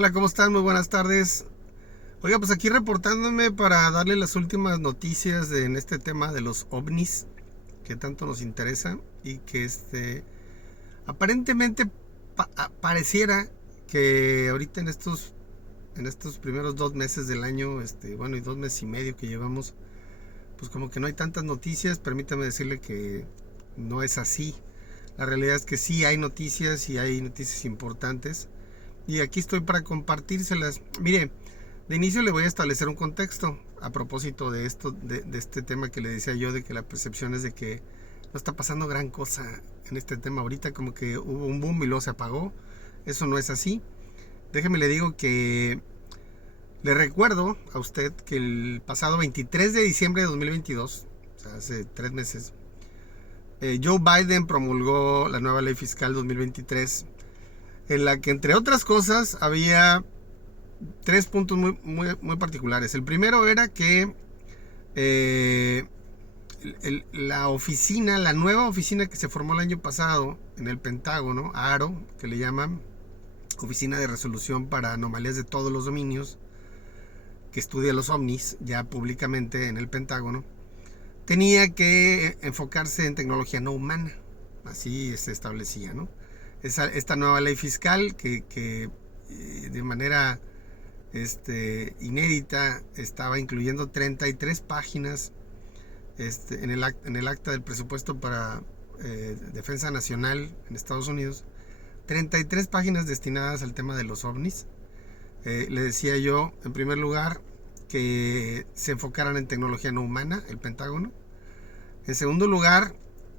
Hola, ¿cómo están? Muy buenas tardes. Oiga, pues aquí reportándome para darle las últimas noticias en este tema de los ovnis que tanto nos interesa y que aparentemente pareciera que ahorita en estos primeros 2 meses del año, bueno, y 2 meses y medio que llevamos, pues como que no hay tantas noticias. Permítame decirle que no es así. La realidad es que sí hay noticias y hay noticias importantes. Y aquí estoy para compartírselas. Mire, de inicio le voy a establecer un contexto a propósito de esto, de este tema que le decía yo, de que la percepción es de que no está pasando gran cosa en este tema ahorita, como que hubo un boom y luego se apagó. Eso no es así. Déjeme le digo que le recuerdo a usted que el pasado 23 de diciembre de 2022, o sea, hace 3 meses, Joe Biden promulgó la nueva ley fiscal 2023, en la que entre otras cosas había 3 puntos muy particulares. El primero era que eh, la nueva oficina que se formó el año pasado en el Pentágono, ARO, que le llaman Oficina de Resolución para Anomalías de Todos los Dominios, que estudia los ovnis ya públicamente en el Pentágono, tenía que enfocarse en tecnología no humana. Así se establecía, ¿no? Esta nueva ley fiscal que de manera inédita estaba incluyendo 33 páginas en el acta del presupuesto para defensa nacional en Estados Unidos. 33 páginas destinadas al tema de los ovnis. Le decía yo, en primer lugar, que se enfocaran en tecnología no humana, el Pentágono. En segundo lugar,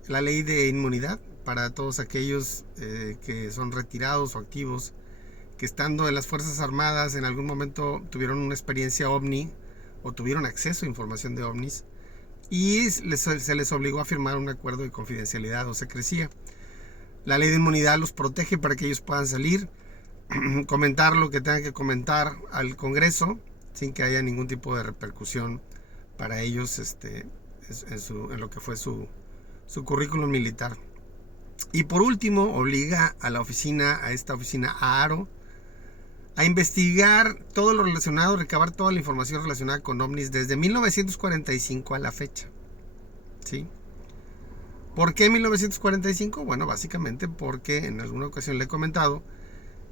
la ley de inmunidad para todos aquellos que son retirados o activos, que estando en las Fuerzas Armadas en algún momento tuvieron una experiencia ovni o tuvieron acceso a información de ovnis y se les obligó a firmar un acuerdo de confidencialidad o secrecía. La ley de inmunidad los protege para que ellos puedan salir, comentar lo que tengan que comentar al Congreso sin que haya ningún tipo de repercusión para ellos en lo que fue su currículum militar. Y por último, obliga a esta oficina ARO, a investigar todo lo relacionado, recabar toda la información relacionada con ovnis desde 1945 a la fecha. ¿Sí? ¿Por qué 1945? Bueno, básicamente porque en alguna ocasión le he comentado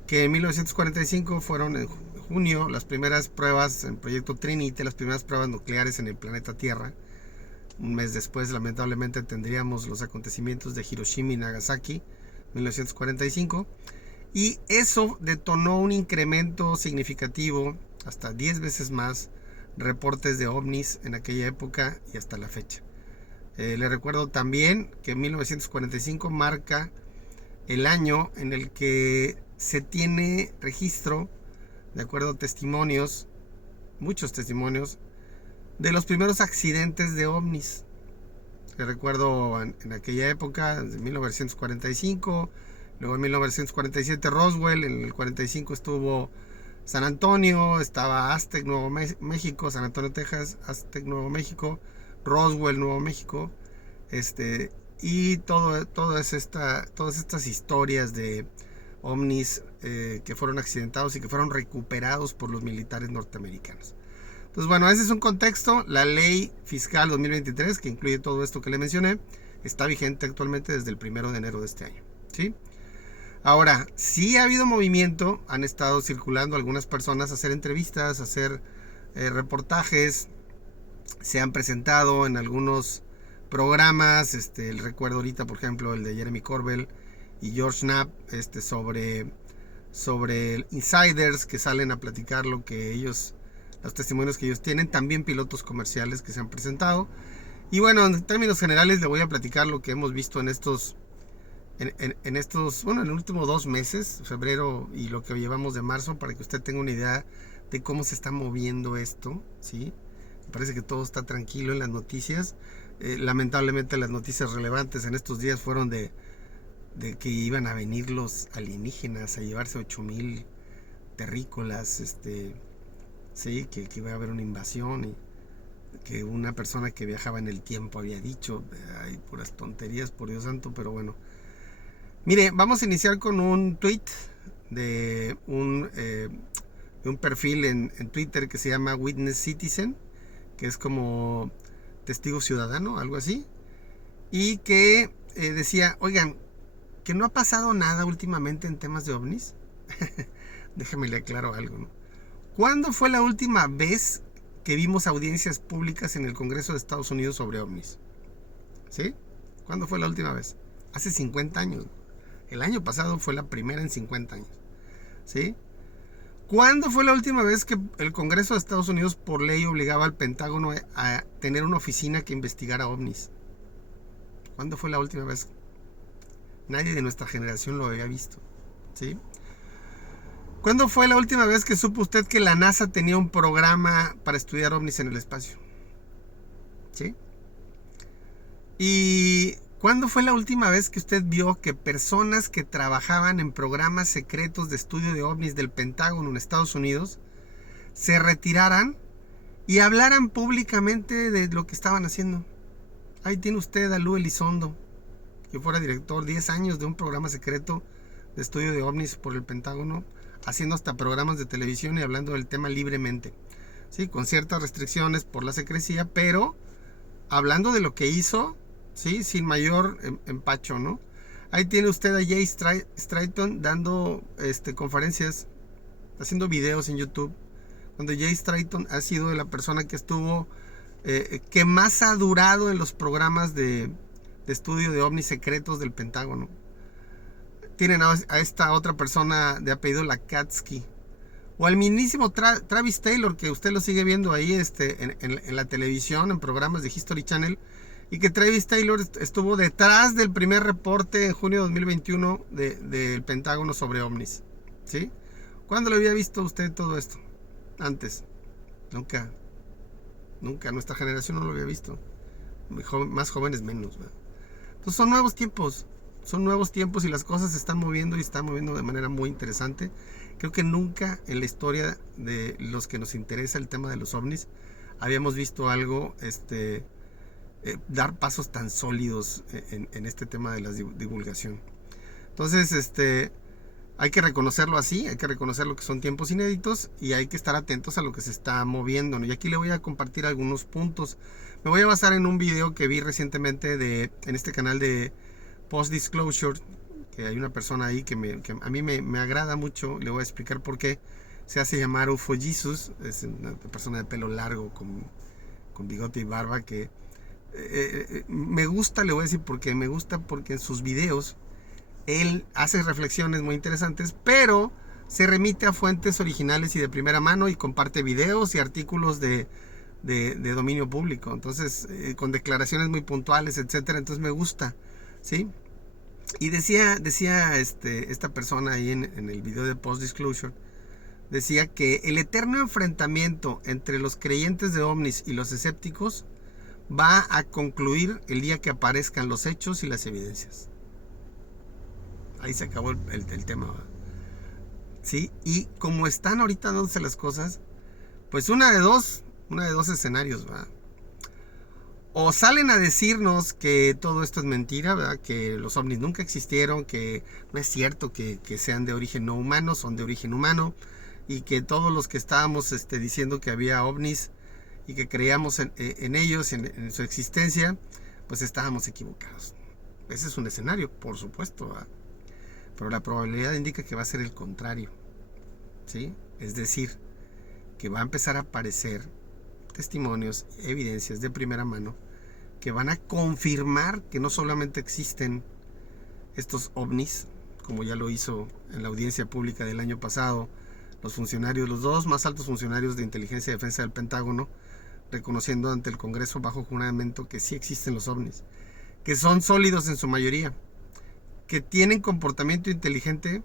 que en 1945 fueron en junio las primeras pruebas en Proyecto Trinity, las primeras pruebas nucleares en el planeta Tierra. Un mes después, lamentablemente, tendríamos los acontecimientos de Hiroshima y Nagasaki, 1945. Y eso detonó un incremento significativo, hasta 10 veces más, reportes de ovnis en aquella época y hasta la fecha. Le recuerdo también que 1945 marca el año en el que se tiene registro, de acuerdo a testimonios, muchos testimonios, de los primeros accidentes de ovnis. Le recuerdo en aquella época, en 1945, luego en 1947 Roswell, en el 45 estuvo San Antonio, estaba Aztec, Nuevo México, San Antonio, Texas, Aztec, Nuevo México, Roswell, Nuevo México, y todas estas historias de ovnis que fueron accidentados y que fueron recuperados por los militares norteamericanos. Pues bueno, ese es un contexto. La ley fiscal 2023, que incluye todo esto que le mencioné, está vigente actualmente desde el 1 de enero de este año, ¿sí? Ahora, sí ha habido movimiento, han estado circulando algunas personas a hacer entrevistas, a hacer reportajes, se han presentado en algunos programas, recuerdo ahorita, por ejemplo, el de Jeremy Corbell y George Knapp, sobre insiders que salen a platicar los testimonios que ellos tienen, también pilotos comerciales que se han presentado. Y bueno, en términos generales le voy a platicar lo que hemos visto en el último 2 meses, febrero y lo que llevamos de marzo, para que usted tenga una idea de cómo se está moviendo esto, ¿sí? Parece que todo está tranquilo en las noticias. Lamentablemente las noticias relevantes en estos días fueron de que iban a venir los alienígenas a llevarse 8,000 terrícolas, sí, que iba a haber una invasión y que una persona que viajaba en el tiempo había dicho. Hay puras tonterías, por Dios santo, pero bueno. Mire, vamos a iniciar con un tweet de un un perfil en Twitter que se llama Witness Citizen, que es como testigo ciudadano, algo así, y que decía, oigan, que no ha pasado nada últimamente en temas de ovnis. Déjame le aclaro algo, ¿no? ¿Cuándo fue la última vez que vimos audiencias públicas en el Congreso de Estados Unidos sobre ovnis? ¿Sí? ¿Cuándo fue la última vez? Hace 50 años. El año pasado fue la primera en 50 años. ¿Sí? ¿Cuándo fue la última vez que el Congreso de Estados Unidos por ley obligaba al Pentágono a tener una oficina que investigara ovnis? ¿Cuándo fue la última vez? Nadie de nuestra generación lo había visto. ¿Sí? ¿Cuándo fue la última vez que supo usted que la NASA tenía un programa para estudiar ovnis en el espacio? ¿Sí? ¿Y cuándo fue la última vez que usted vio que personas que trabajaban en programas secretos de estudio de ovnis del Pentágono en Estados Unidos se retiraran y hablaran públicamente de lo que estaban haciendo? Ahí tiene usted a Lou Elizondo, que fuera director 10 años de un programa secreto de estudio de ovnis por el Pentágono, haciendo hasta programas de televisión y hablando del tema libremente, ¿sí? Con ciertas restricciones por la secrecía, pero hablando de lo que hizo, ¿sí? Sin mayor empacho, ¿no? Ahí tiene usted a Jay Strayton dando conferencias, haciendo videos en YouTube, cuando Jay Strayton ha sido la persona que estuvo, que más ha durado en los programas de estudio de ovnis secretos del Pentágono. Tienen a esta otra persona de apellido Lakatsky, o al mismísimo Travis Taylor, que usted lo sigue viendo ahí en la televisión, en programas de History Channel, y que Travis Taylor estuvo detrás del primer reporte en junio de 2021 del Pentágono sobre ovnis. ¿Sí? ¿Cuándo lo había visto usted todo esto? Antes. Nunca. Nunca. Nuestra generación no lo había visto. Más jóvenes menos, ¿verdad? Entonces son nuevos tiempos. Son nuevos tiempos y las cosas se están moviendo y están moviendo de manera muy interesante. Creo que nunca en la historia de los que nos interesa el tema de los ovnis habíamos visto algo, dar pasos tan sólidos en este tema de la divulgación. Entonces, hay que reconocerlo así, hay que reconocerlo que son tiempos inéditos y hay que estar atentos a lo que se está moviendo, ¿no? Y aquí le voy a compartir algunos puntos. Me voy a basar en un video que vi recientemente en este canal de Post Disclosure, que hay una persona ahí que a mí me agrada mucho. Le voy a explicar por qué. Se hace llamar UFO Jesus, es una persona de pelo largo con bigote y barba que me gusta. Le voy a decir por qué me gusta, porque en sus videos él hace reflexiones muy interesantes, pero se remite a fuentes originales y de primera mano y comparte videos y artículos de dominio público, entonces con declaraciones muy puntuales, etcétera. Entonces me gusta, ¿sí? Y decía esta persona ahí en el video de Post Disclosure, decía que el eterno enfrentamiento entre los creyentes de ovnis y los escépticos va a concluir el día que aparezcan los hechos y las evidencias. Ahí se acabó el tema, ¿verdad? ¿Sí? Y como están ahorita dándose las cosas, pues una de dos escenarios, ¿verdad? O salen a decirnos que todo esto es mentira, ¿verdad? Que los ovnis nunca existieron, que no es cierto que sean de origen no humano, son de origen humano, y que todos los que estábamos diciendo que había ovnis y que creíamos en ellos, en su existencia, pues estábamos equivocados. Ese es un escenario, por supuesto, ¿verdad? Pero la probabilidad indica que va a ser el contrario, ¿sí? Es decir, que va a empezar a aparecer testimonios, evidencias de primera mano que van a confirmar que no solamente existen estos ovnis, como ya lo hizo en la audiencia pública del año pasado los dos más altos funcionarios de inteligencia y defensa del Pentágono, reconociendo ante el Congreso bajo juramento que sí existen los ovnis, que son sólidos en su mayoría, que tienen comportamiento inteligente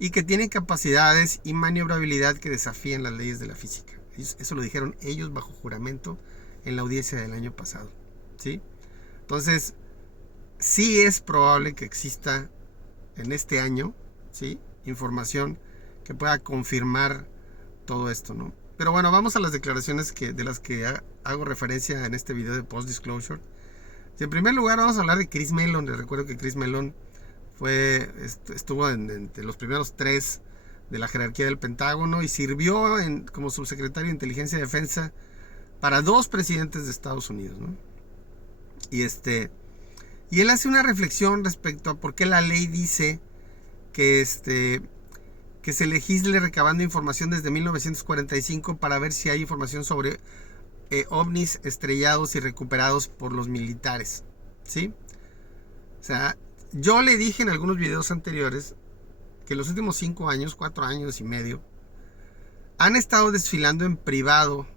y que tienen capacidades y maniobrabilidad que desafían las leyes de la física. Eso lo dijeron ellos bajo juramento en la audiencia del año pasado, ¿sí? Entonces, sí es probable que exista en este año, ¿sí?, información que pueda confirmar todo esto, ¿no? Pero bueno, vamos a las declaraciones de las que hago referencia en este video de Post Disclosure. En primer lugar, vamos a hablar de Chris Mellon. Les recuerdo que Chris Mellon estuvo entre los primeros 3 de la jerarquía del Pentágono y sirvió como subsecretario de Inteligencia y Defensa para 2 presidentes de Estados Unidos, ¿no? Y él hace una reflexión respecto a por qué la ley dice que se legisle recabando información desde 1945 para ver si hay información sobre ovnis estrellados y recuperados por los militares, ¿sí? O sea, yo le dije en algunos videos anteriores que los últimos 5 años, 4 años y medio, han estado desfilando en privado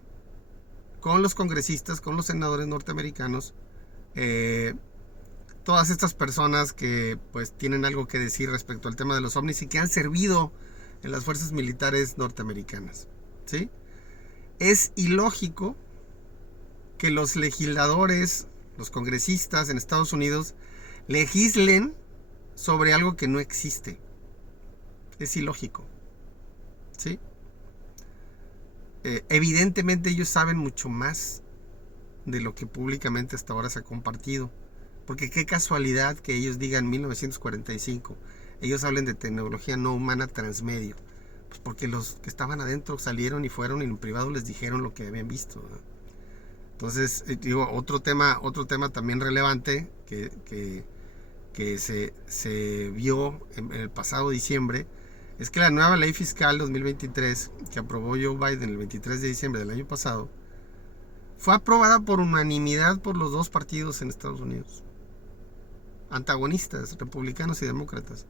con los congresistas, con los senadores norteamericanos, todas estas personas que pues tienen algo que decir respecto al tema de los ovnis y que han servido en las fuerzas militares norteamericanas, ¿sí? Es ilógico que los legisladores, los congresistas en Estados Unidos legislen sobre algo que no existe. Es ilógico, ¿sí? Evidentemente ellos saben mucho más de lo que públicamente hasta ahora se ha compartido. Porque qué casualidad que ellos digan 1945. Ellos hablen de tecnología no humana transmedio. Pues porque los que estaban adentro salieron y fueron y en privado les dijeron lo que habían visto, ¿no? Entonces, digo, otro tema también relevante que se vio en el pasado diciembre es que la nueva ley fiscal 2023 que aprobó Joe Biden el 23 de diciembre del año pasado fue aprobada por unanimidad por los 2 partidos en Estados Unidos, antagonistas, republicanos y demócratas.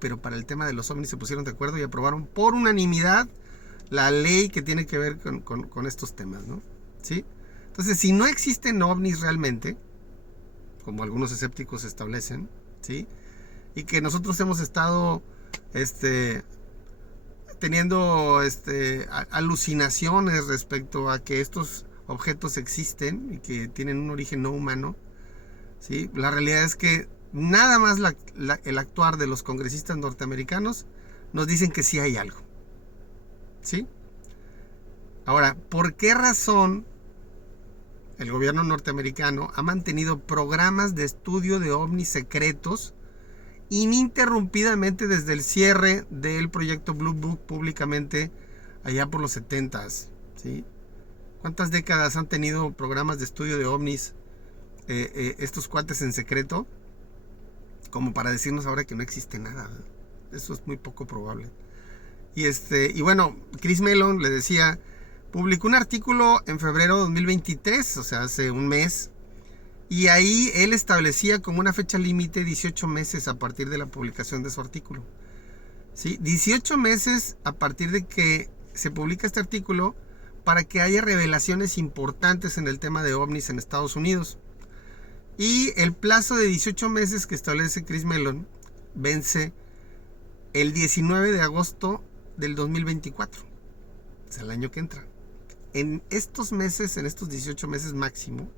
Pero para el tema de los ovnis se pusieron de acuerdo y aprobaron por unanimidad la ley que tiene que ver con estos temas, ¿no? ¿Sí? Entonces, si no existen ovnis realmente, como algunos escépticos establecen, ¿sí? Y que nosotros hemos estado teniendo alucinaciones respecto a que estos objetos existen y que tienen un origen no humano, ¿sí? La realidad es que nada más el actuar de los congresistas norteamericanos nos dicen que sí hay algo, ¿sí? Ahora, ¿por qué razón el gobierno norteamericano ha mantenido programas de estudio de ovnis secretos ininterrumpidamente desde el cierre del proyecto Blue Book públicamente allá por los 70s, ¿sí? ¿Cuántas décadas han tenido programas de estudio de ovnis estos cuates en secreto? Como para decirnos ahora que no existe nada. Eso es muy poco probable. Y bueno, Chris Mellon, le decía, publicó un artículo en febrero de 2023, o sea, hace un mes, y ahí él establecía como una fecha límite 18 meses a partir de la publicación de su artículo, ¿sí? 18 meses a partir de que se publica este artículo para que haya revelaciones importantes en el tema de ovnis en Estados Unidos. Y el plazo de 18 meses que establece Chris Mellon vence el 19 de agosto del 2024, o sea, el año que entra. En estos meses, en estos 18 meses máximo,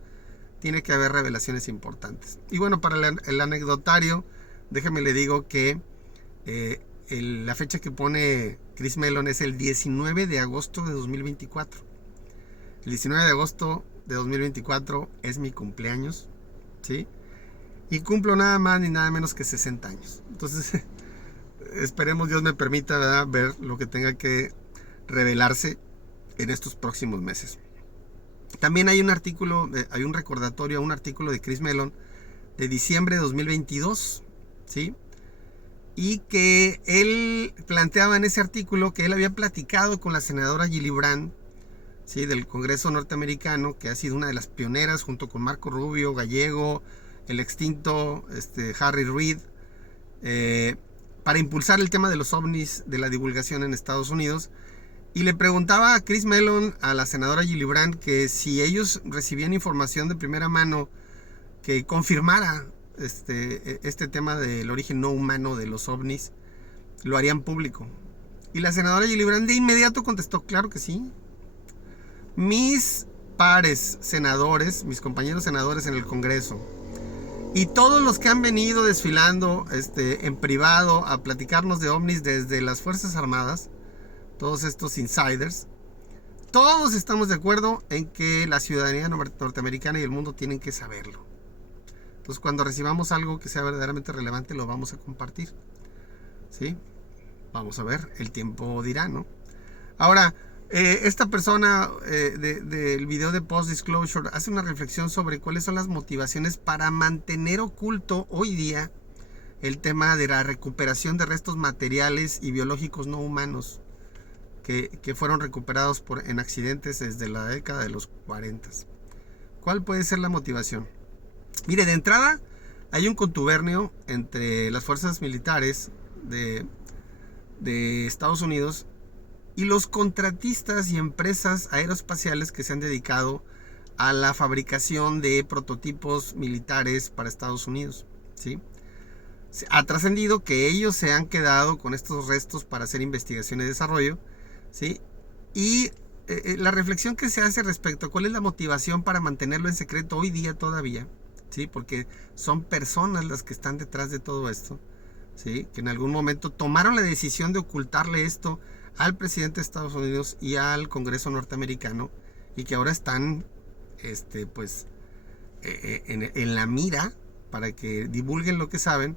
tiene que haber revelaciones importantes. Y bueno, para el anecdotario, déjame le digo que la fecha que pone Chris Mellon es el 19 de agosto de 2024. El 19 de agosto de 2024 es mi cumpleaños, ¿sí? Y cumplo nada más ni nada menos que 60 años. Entonces, esperemos Dios me permita, ¿verdad?, ver lo que tenga que revelarse en estos próximos meses. También hay un artículo, hay un recordatorio, un artículo de Chris Mellon de diciembre de 2022, ¿sí? Y que él planteaba en ese artículo que él había platicado con la senadora Gillibrand, ¿sí?, del Congreso norteamericano, que ha sido una de las pioneras junto con Marco Rubio, Gallego, el extinto Harry Reid, para impulsar el tema de los ovnis, de la divulgación en Estados Unidos. Y le preguntaba a Chris Mellon, a la senadora Gillibrand, que si ellos recibían información de primera mano que confirmara este tema del origen no humano de los ovnis, lo harían público. Y la senadora Gillibrand de inmediato contestó, claro que sí. Mis pares senadores, mis compañeros senadores en el Congreso, y todos los que han venido desfilando en privado a platicarnos de ovnis desde las Fuerzas Armadas, todos estos insiders, todos estamos de acuerdo en que la ciudadanía norteamericana y el mundo tienen que saberlo. Entonces, cuando recibamos algo que sea verdaderamente relevante, lo vamos a compartir, ¿sí? Vamos a ver, el tiempo dirá, ¿no? Ahora, esta persona del video de Post Disclosure hace una reflexión sobre cuáles son las motivaciones para mantener oculto hoy día el tema de la recuperación de restos materiales y biológicos no humanos que fueron recuperados en accidentes desde la década de los 40. ¿Cuál puede ser la motivación? Mire, de entrada hay un contubernio entre las fuerzas militares de Estados Unidos y los contratistas y empresas aeroespaciales que se han dedicado a la fabricación de prototipos militares para Estados Unidos, ¿sí? Ha trascendido que ellos se han quedado con estos restos para hacer investigación y desarrollo, ¿sí? Y la reflexión que se hace respecto a cuál es la motivación para mantenerlo en secreto hoy día todavía, ¿sí? Porque son personas las que están detrás de todo esto, ¿sí? Que en algún momento tomaron la decisión de ocultarle esto al presidente de Estados Unidos y al Congreso norteamericano, y que ahora están en la mira para que divulguen lo que saben.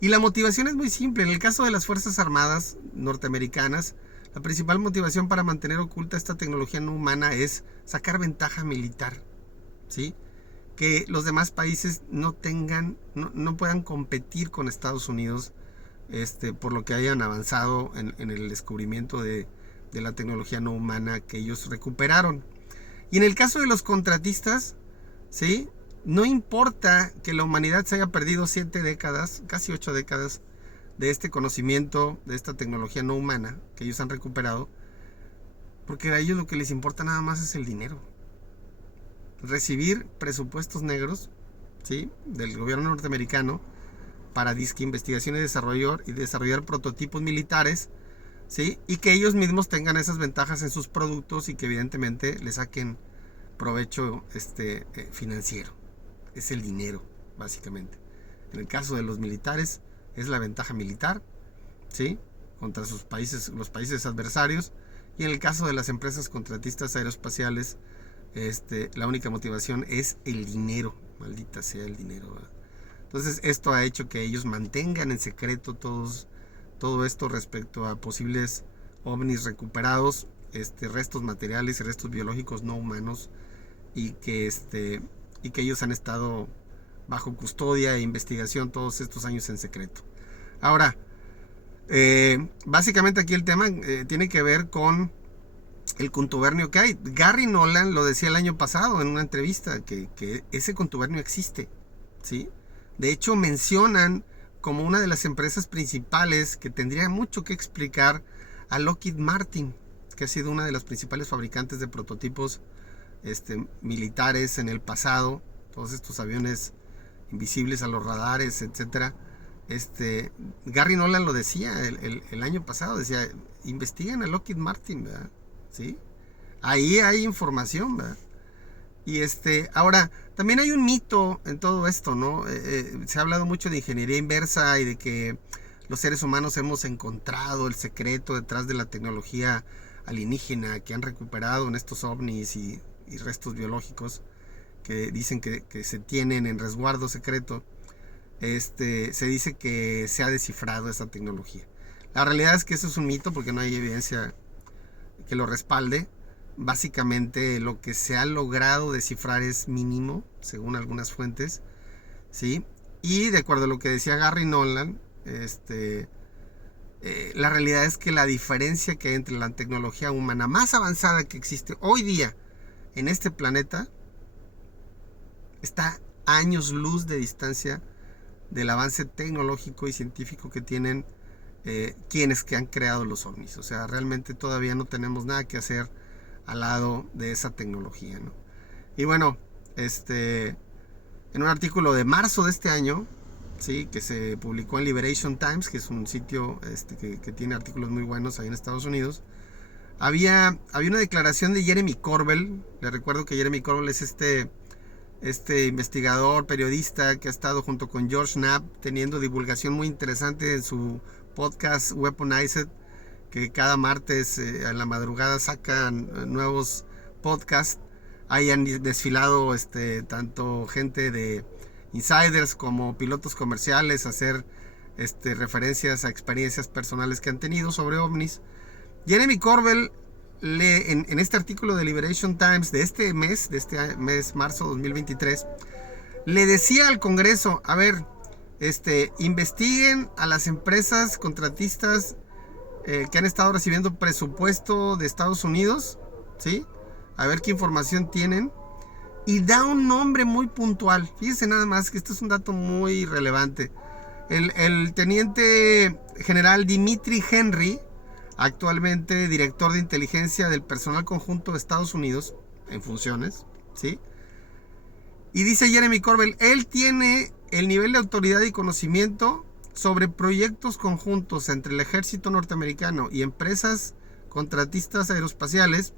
Y la motivación es muy simple. En el caso de las Fuerzas Armadas norteamericanas, la principal motivación para mantener oculta esta tecnología no humana es sacar ventaja militar, ¿sí? Que los demás países no puedan competir con Estados Unidos por lo que hayan avanzado en el descubrimiento de la tecnología no humana que ellos recuperaron. Y en el caso de los contratistas, ¿sí? No importa que la humanidad se haya perdido 7 décadas, casi 8 décadas de este conocimiento, de esta tecnología no humana que ellos han recuperado, porque a ellos lo que les importa nada más es el dinero. Recibir presupuestos negros, ¿sí? Del gobierno norteamericano para investigación y desarrollar prototipos militares, ¿sí? Y que ellos mismos tengan esas ventajas en sus productos y que evidentemente le saquen provecho financiero. Es el dinero, básicamente. En el caso de los militares es la ventaja militar, ¿sí? Contra los países adversarios. Y en el caso de las empresas contratistas aeroespaciales, la única motivación es el dinero. Maldita sea el dinero, ¿verdad? Entonces esto ha hecho que ellos mantengan en secreto todo esto respecto a posibles ovnis recuperados, restos materiales y restos biológicos no humanos, y que ellos han estado bajo custodia e investigación todos estos años en secreto. Ahora, básicamente aquí el tema tiene que ver con el contubernio que hay. Gary Nolan lo decía el año pasado en una entrevista, que ese contubernio existe, ¿sí? De hecho, mencionan como una de las empresas principales que tendría mucho que explicar a Lockheed Martin, que ha sido una de las principales fabricantes de prototipos militares en el pasado, todos estos aviones invisibles a los radares, etcétera. Gary Nolan lo decía el año pasado, decía, investiguen a Lockheed Martin, ¿verdad? ¿Sí? Ahí hay información, ¿verdad? Y ahora, también hay un mito en todo esto, ¿no? Se ha hablado mucho de ingeniería inversa y de que los seres humanos hemos encontrado el secreto detrás de la tecnología alienígena que han recuperado en estos ovnis y restos biológicos que dicen que se tienen en resguardo secreto. Se dice que se ha descifrado esta tecnología. La realidad es que eso es un mito porque no hay evidencia que lo respalde. Básicamente lo que se ha logrado descifrar es mínimo, según algunas fuentes, ¿sí? Y de acuerdo a lo que decía Gary Nolan, la realidad es que la diferencia que hay entre la tecnología humana más avanzada que existe hoy día en este planeta está a años luz de distancia del avance tecnológico y científico que tienen quienes que han creado los ovnis. O sea, realmente todavía no tenemos nada que hacer al lado de esa tecnología, ¿no? Y bueno, en un artículo de marzo de este año, ¿sí? Que se publicó en Liberation Times, que es un sitio que tiene artículos muy buenos ahí en Estados Unidos, había una declaración de Jeremy Corbell. Le recuerdo que Jeremy Corbell es este investigador, periodista que ha estado junto con George Knapp teniendo divulgación muy interesante en su podcast Weaponized, que cada martes en la madrugada sacan nuevos podcasts. Ahí han desfilado tanto gente de insiders como pilotos comerciales a hacer referencias a experiencias personales que han tenido sobre ovnis. Jeremy Corbell en este artículo de Liberation Times de este mes marzo 2023, le decía al Congreso, a ver, investiguen a las empresas contratistas que han estado recibiendo presupuesto de Estados Unidos, ¿sí? A ver qué información tienen. Y da un nombre muy puntual. Fíjense nada más que esto es un dato muy relevante. El teniente general Dimitri Henry, actualmente director de inteligencia del personal conjunto de Estados Unidos, en funciones, ¿sí? Y dice Jeremy Corbell, él tiene el nivel de autoridad y conocimiento sobre proyectos conjuntos entre el ejército norteamericano y empresas contratistas aeroespaciales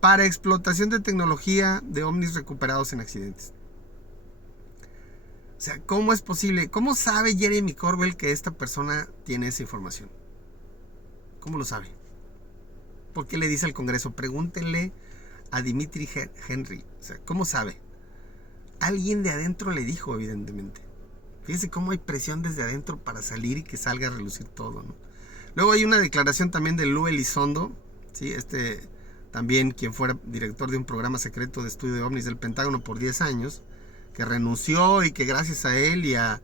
para explotación de tecnología de ovnis recuperados en accidentes. O sea, ¿cómo es posible? ¿Cómo sabe Jeremy Corbell que esta persona tiene esa información? ¿Cómo lo sabe? ¿Por qué le dice al Congreso? Pregúntenle a Dimitri Henry. O sea, ¿cómo sabe? Alguien de adentro le dijo, evidentemente. Fíjense cómo hay presión desde adentro para salir y que salga a relucir todo, ¿no? Luego hay una declaración también de Lou Elizondo, ¿sí? También quien fuera director de un programa secreto de estudio de ovnis del Pentágono por 10 años, que renunció y que gracias a él y a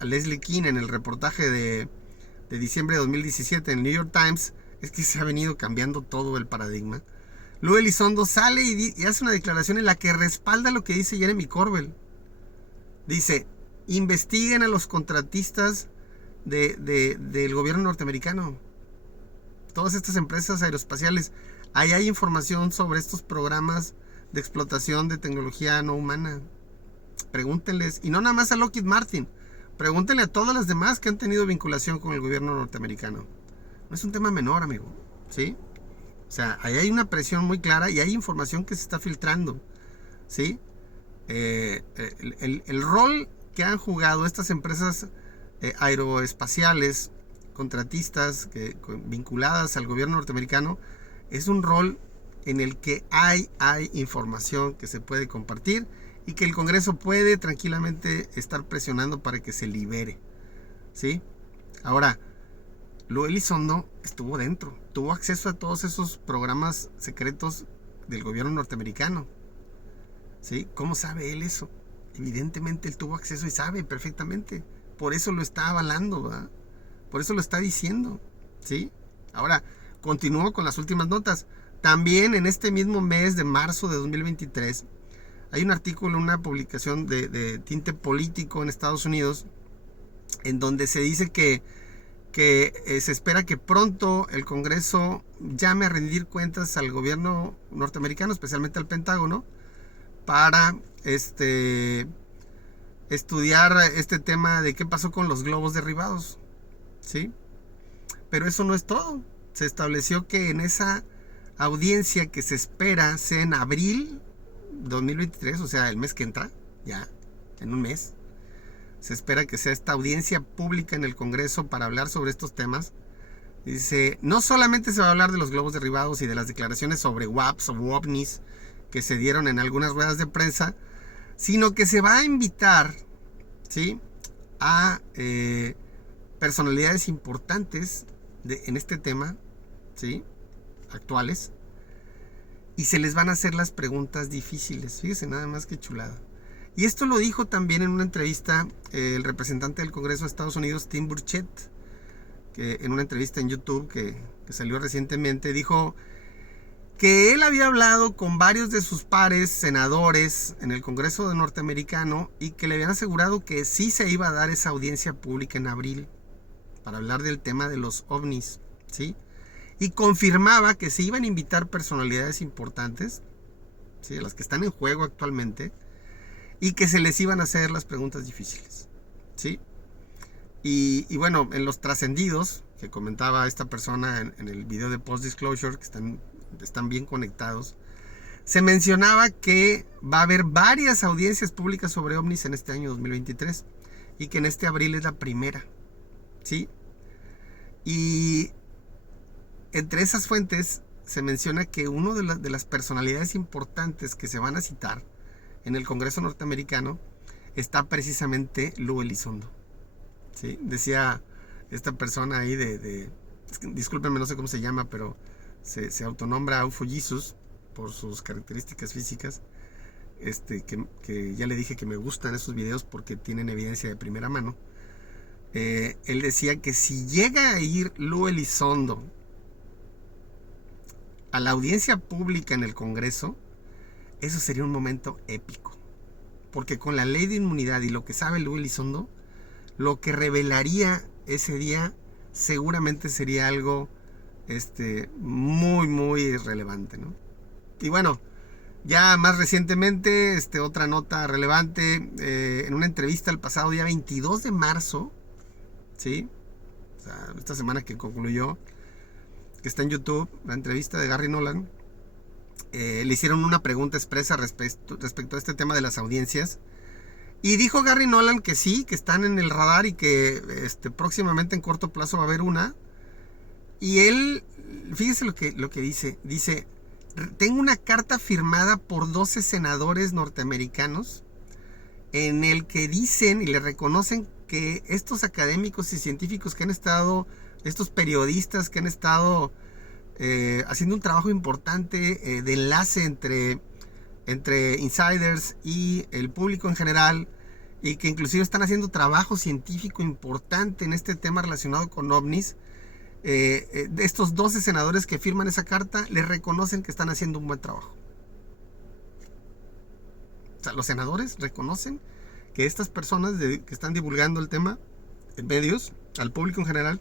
Leslie Keane en el reportaje de diciembre de 2017 en el New York Times, es que se ha venido cambiando todo el paradigma. Lou Elizondo sale y hace una declaración en la que respalda lo que dice Jeremy Corbell. Dice, investiguen a los contratistas del gobierno norteamericano. Todas estas empresas aeroespaciales, ahí hay información sobre estos programas de explotación de tecnología no humana. Pregúntenles, y no nada más a Lockheed Martin, pregúntenle a todas las demás que han tenido vinculación con el gobierno norteamericano. No es un tema menor, amigo, ¿sí? O sea, ahí hay una presión muy clara y hay información que se está filtrando, ¿sí? El rol que han jugado estas empresas aeroespaciales, contratistas vinculadas al gobierno norteamericano, es un rol en el que hay información que se puede compartir y que el Congreso puede tranquilamente estar presionando para que se libere, ¿sí? Ahora, Lou Elizondo estuvo dentro, tuvo acceso a todos esos programas secretos del gobierno norteamericano, ¿sí? ¿Cómo sabe él eso? Evidentemente él tuvo acceso y sabe perfectamente. Por eso lo está avalando, ¿verdad? Por eso lo está diciendo, ¿sí? Ahora, continúo con las últimas notas. También en este mismo mes de marzo de 2023, hay un artículo, una publicación de tinte político en Estados Unidos, en donde se dice que se espera que pronto el Congreso llame a rendir cuentas al gobierno norteamericano, especialmente al Pentágono, para estudiar este tema de qué pasó con los globos derribados, ¿sí? Pero eso no es todo. Se estableció que en esa audiencia que se espera sea en abril 2023, o sea, el mes que entra, ya, en un mes, se espera que sea esta audiencia pública en el Congreso para hablar sobre estos temas. Dice, no solamente se va a hablar de los globos derribados y de las declaraciones sobre WAPs o ovnis que se dieron en algunas ruedas de prensa, sino que se va a invitar, ¿sí?, a personalidades importantes en este tema, ¿sí?, actuales, y se les van a hacer las preguntas difíciles. Fíjese nada más que chulada. Y esto lo dijo también en una entrevista el representante del Congreso de Estados Unidos, Tim Burchett, que en una entrevista en YouTube que salió recientemente, dijo que él había hablado con varios de sus pares senadores en el Congreso norteamericano y que le habían asegurado que sí se iba a dar esa audiencia pública en abril para hablar del tema de los ovnis, ¿sí? Y confirmaba que se iban a invitar personalidades importantes, ¿sí?, las que están en juego actualmente, y que se les iban a hacer las preguntas difíciles, ¿sí? Y bueno, en los trascendidos que comentaba esta persona en el video de Post Disclosure, que están bien conectados, se mencionaba que va a haber varias audiencias públicas sobre ovnis en este año 2023 y que en este abril es la primera, ¿sí? Y entre esas fuentes se menciona que uno de las personalidades importantes que se van a citar en el Congreso norteamericano está precisamente Lou Elizondo. ¿sí? Decía esta persona ahí es que, discúlpenme, no sé cómo se llama, pero se autonombra UFO Jesus por sus características físicas. Que ya le dije que me gustan esos videos porque tienen evidencia de primera mano. Él decía que si llega a ir Lu Elizondo a la audiencia pública en el Congreso, eso sería un momento épico. Porque con la ley de inmunidad y lo que sabe Lu Elizondo, lo que revelaría ese día seguramente sería algo muy, muy relevante, ¿no? Y bueno, ya más recientemente, otra nota relevante, en una entrevista el pasado día 22 de marzo, ¿sí? O sea, esta semana que concluyó, que está en YouTube, la entrevista de Gary Nolan, le hicieron una pregunta expresa respecto a este tema de las audiencias. Y dijo Gary Nolan que sí, que están en el radar y que próximamente en corto plazo va a haber una. Y él, fíjese lo que dice. Dice, tengo una carta firmada por 12 senadores norteamericanos en el que dicen y le reconocen que estos académicos y científicos que han estado, estos periodistas que han estado haciendo un trabajo importante de enlace entre insiders y el público en general, y que inclusive están haciendo trabajo científico importante en este tema relacionado con ovnis. De estos 12 senadores que firman esa carta, les reconocen que están haciendo un buen trabajo. O sea, los senadores reconocen que estas personas que están divulgando el tema en medios, al público en general,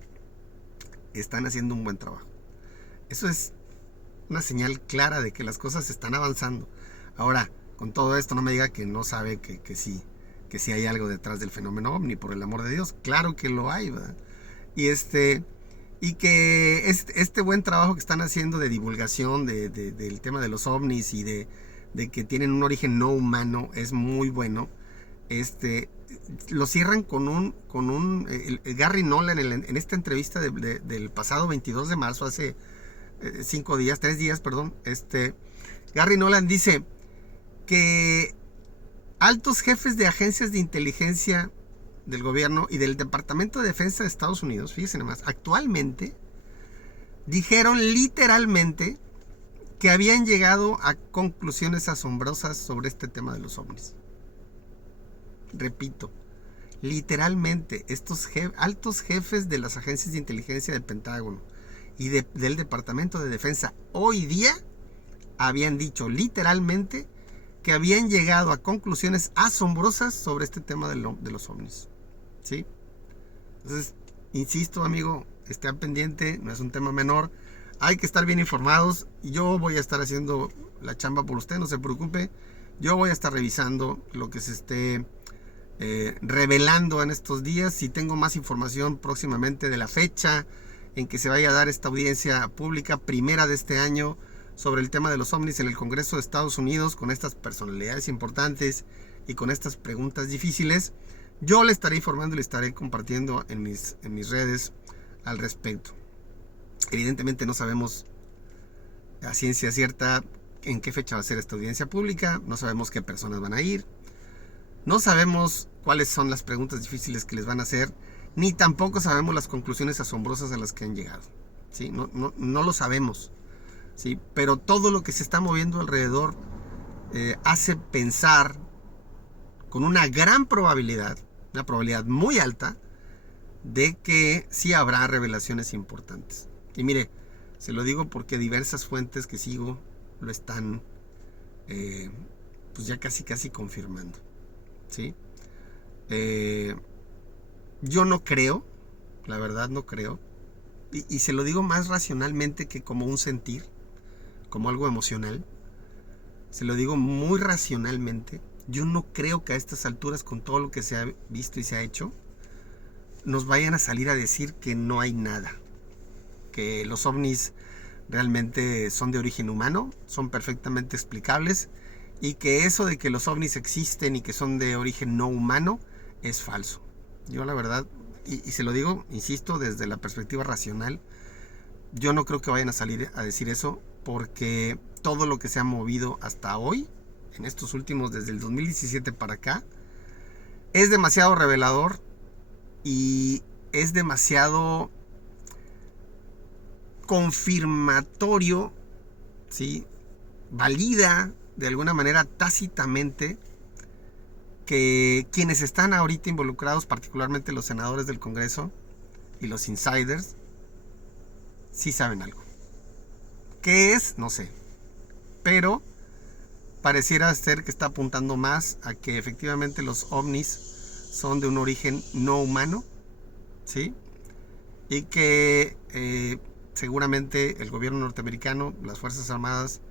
están haciendo un buen trabajo. Eso es una señal clara de que las cosas están avanzando. Ahora, con todo esto no me diga que no sabe que sí hay algo detrás del fenómeno ovni, por el amor de Dios. Claro que lo hay, ¿verdad? Y que este buen trabajo que están haciendo de divulgación del tema de los ovnis y de que tienen un origen no humano es muy bueno. Lo cierran con Gary Nolan en esta entrevista del pasado 22 de marzo, hace 3 días, perdón. Gary Nolan dice que altos jefes de agencias de inteligencia del gobierno y del Departamento de Defensa de Estados Unidos, fíjense nomás, actualmente dijeron literalmente que habían llegado a conclusiones asombrosas sobre este tema de los ovnis. Repito, literalmente estos altos jefes de las agencias de inteligencia del Pentágono y del Departamento de Defensa hoy día habían dicho literalmente que habían llegado a conclusiones asombrosas sobre este tema de los ovnis. ¿Sí? Entonces, insisto, amigo, esté pendiente, no es un tema menor, hay que estar bien informados. Yo voy a estar haciendo la chamba por usted, no se preocupe. Yo voy a estar revisando lo que se esté revelando en estos días. Si tengo más información próximamente de la fecha en que se vaya a dar esta audiencia pública primera de este año sobre el tema de los ovnis en el Congreso de Estados Unidos, con estas personalidades importantes y con estas preguntas difíciles, yo le estaré informando y le estaré compartiendo en mis redes al respecto. Evidentemente no sabemos a ciencia cierta en qué fecha va a ser esta audiencia pública, no sabemos qué personas van a ir, no sabemos cuáles son las preguntas difíciles que les van a hacer, ni tampoco sabemos las conclusiones asombrosas a las que han llegado. ¿Sí? No lo sabemos. ¿Sí? Pero todo lo que se está moviendo alrededor hace pensar con una gran probabilidad, una probabilidad muy alta, de que sí habrá revelaciones importantes. Y mire, se lo digo porque diversas fuentes que sigo lo están pues ya casi confirmando. ¿Sí? Yo no creo, la verdad no creo, y se lo digo más racionalmente que como un sentir, como algo emocional. Se lo digo muy racionalmente. Yo no creo que a estas alturas, con todo lo que se ha visto y se ha hecho, nos vayan a salir a decir que no hay nada, que los ovnis realmente son de origen humano, son perfectamente explicables, y que eso de que los ovnis existen y que son de origen no humano es falso. Yo la verdad, y se lo digo, insisto, desde la perspectiva racional, yo no creo que vayan a salir a decir eso, porque todo lo que se ha movido hasta hoy, en estos últimos, desde el 2017 para acá, es demasiado revelador y es demasiado confirmatorio, ¿sí? Valida de alguna manera tácitamente que quienes están ahorita involucrados, particularmente los senadores del Congreso y los insiders, sí saben algo. ¿Qué es? No sé. Pero pareciera ser que está apuntando más a que efectivamente los ovnis son de un origen no humano, ¿sí? Y que seguramente el gobierno norteamericano, las Fuerzas Armadas,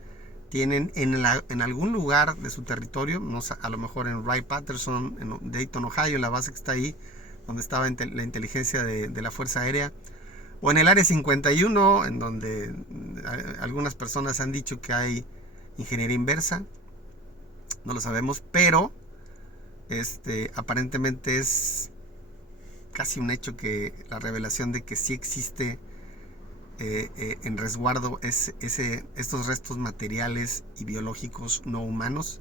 tienen en algún lugar de su territorio, no sé, a lo mejor en Wright-Patterson, en Dayton, Ohio, la base que está ahí, donde estaba la inteligencia de la Fuerza Aérea, o en el Área 51, en donde algunas personas han dicho que hay ingeniería inversa, no lo sabemos, pero aparentemente es casi un hecho que la revelación de que sí existe en resguardo estos restos materiales y biológicos no humanos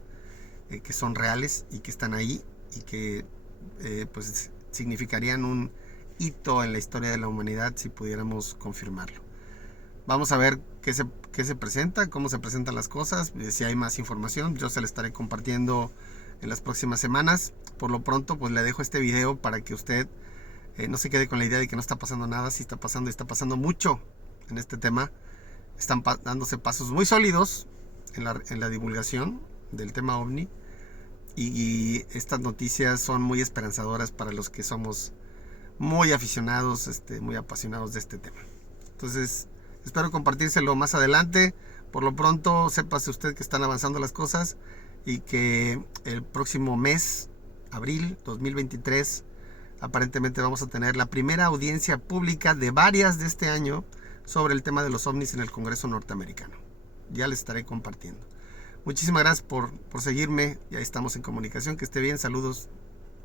que son reales y que están ahí y que pues significarían un hito en la historia de la humanidad si pudiéramos confirmarlo. Vamos a ver qué se presenta, cómo se presentan las cosas, si hay más información, yo se la estaré compartiendo en las próximas semanas. Por lo pronto, pues le dejo este video para que usted no se quede con la idea de que no está pasando nada. Sí está pasando, y está pasando mucho en este tema. Están dándose pasos muy sólidos en la divulgación del tema OVNI, y estas noticias son muy esperanzadoras para los que somos muy aficionados, muy apasionados de este tema. Entonces, espero compartírselo más adelante. Por lo pronto, sépase usted que están avanzando las cosas y que el próximo mes, abril 2023, aparentemente vamos a tener la primera audiencia pública de varias de este año sobre el tema de los ovnis en el Congreso norteamericano. Ya les estaré compartiendo. Muchísimas gracias por seguirme. Ya estamos en comunicación. Que esté bien. Saludos.